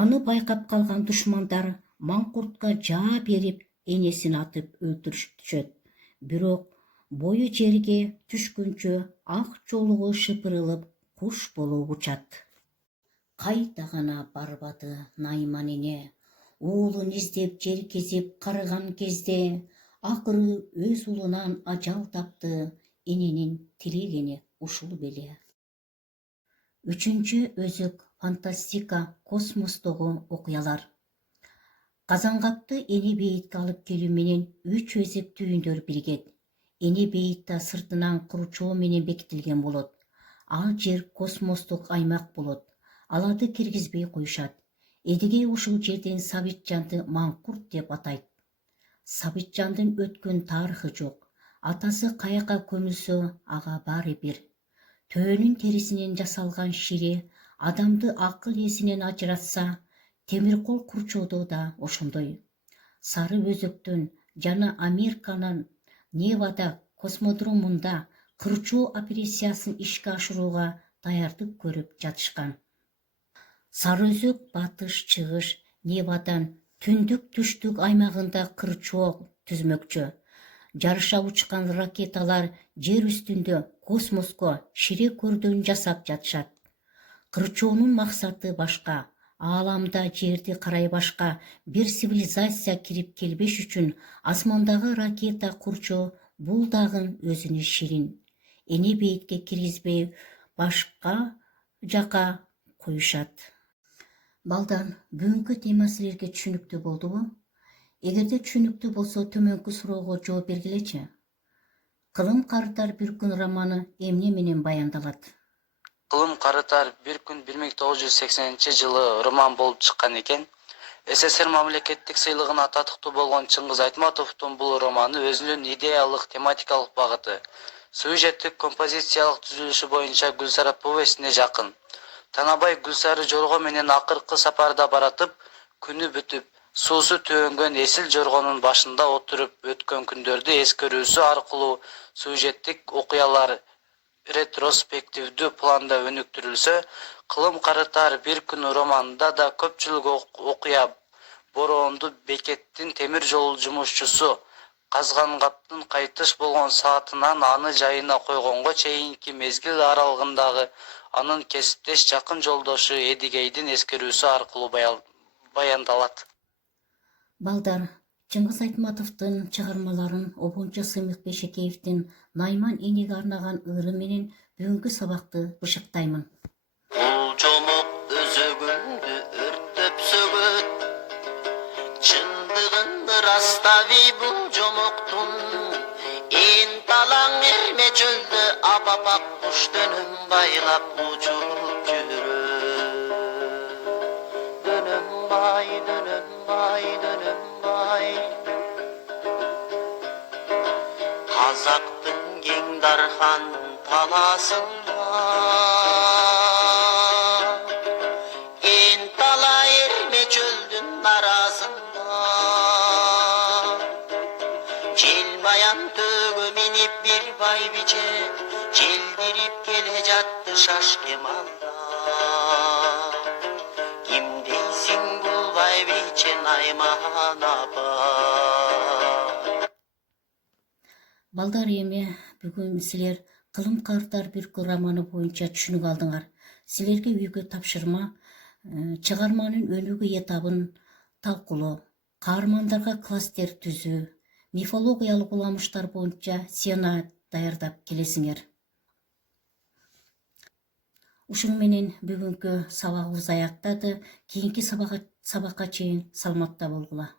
Аны байкап калган душмандар Маңкуртка жаа берип, энесин атып өлтүрүшөт. Бирок бою жерге түшкүнчө ак жолугу шыпырылып, куш болуп учат. Кайда гана барбады Найман эне. Уулун издеп жер кезип карыган кезде акыры өз уулунан ажал тапты. Эненин тилегени ушул беле. Үчүнчү өзүк фантастика космостогу окуялар. Казангапты эне бейитке алып келүү менен 3 өзек түйүндөр биригет. Эне бейитта сыртынан курчоо менен бекитилген болот. Ал жер космостук аймак болот. Аларды киргизбей коюшат. Эдиге ушул жерден Сабитжанды Маңкурт деп атайт. Сабитжандын өткөн тарыхы жок. Атасы каяка көмүлсө, ага баары бир. Төөнүн терисинен жасалган шире адамды акыл эсинен ажыратса, темиркол курчоодо да ошондой. Сары өзөктөн жана Американын Невада космодромунда курчоо операциясын ишке ашырууга даярдык көрүп жатышкан. Сары өзөк батыш, чыгыш, Невадан түндүк түштүк аймагында курчоо түзмөкчү. Жарыша учкан ракеталар жер үстүндө космоско шире көрдөн жасап жатышат. Курчоонун максаты башка. Ааламда жерди карай башка бир цивилизация кирип келбеш үчүн асмандагы ракета курчоо бул дагы өзүнө ширин. Эне бейитке киргизбей башка жака коюшат. Балдар, бүгүнкү тема силерге түшүнүктүү болдубу? Эгерде түшүнүктүү болсо, төмөнкү суроого жооп бергилечи. Кылым карытар бир күн романы эмне менен баяндалат? Кылым карытар бир күн 1980-жылы роман болуп чыккан экен. СССР мамлекеттик сыйлыгына татыктуу болгон Чыңгыз Айтматовдун бул романы өзүнүн идеялык, тематикалык багыты, сюжеттик, композициялык түзүлүшү боюнча Гүлсара повестине жакын. Танабай Гүлсары жорго менен акыркы сапарда баратып, күнү бүтүп, суусу төгөнгөн эсил жоргонун башында отуруп өткөн күндөрдү эскерүүсү аркылуу сюжеттик окуялар ретроспективдүү планда өнүктүрүлсө, Кылым карытар бир күн романында да көпчүлүк окуя Боронду бекеттин темир жол жумушчусу Казгангаптын кайтыш болгон саатынан аны жайына койгонго чейинки мезгил аралыгындагы анын кесиптеш жакын жолдошу Эдигейдин эскерүүсү аркылуу баяндалат. Балдар, Чыңгыз Айтматовдун чыгармаларын обончо Сымык Бешекеевдин Найман энеге арнаган ыры менен бүгүнкү сабакты бышыктаймын. Бул жомок өзөгүңдү өрттөп сөгөт, чындыгын ырастаби бул жомоктун. Эн талаң эрме чөлдө апапак куш дөнөм байлап учуп жүрөт. Дөнөм бай, дөнөм бай, дөнөм бай. Казактын кең дархан таласында эн тала эрме чөлдүн арасында желмаян төөгө минип бир байбиче желдирип келе жатты шашкемалда. Ким дейсиң бул байбиче Найман апа? Балдар, эми бүгүн силер Кылым карытар бир күн романы боюнча түшүнүк алдыңар. Силерге үйгө тапшырма чыгарманын өнүгүү этабын талкуулоо, каармандарга класстер түзүү, мифологиялык уламыштар боюнча сцена даярдап келесиңер. Ушуну менен бүгүнкү сабагыбыз аяктады. Кийинки сабакка чейин саламатта болгула.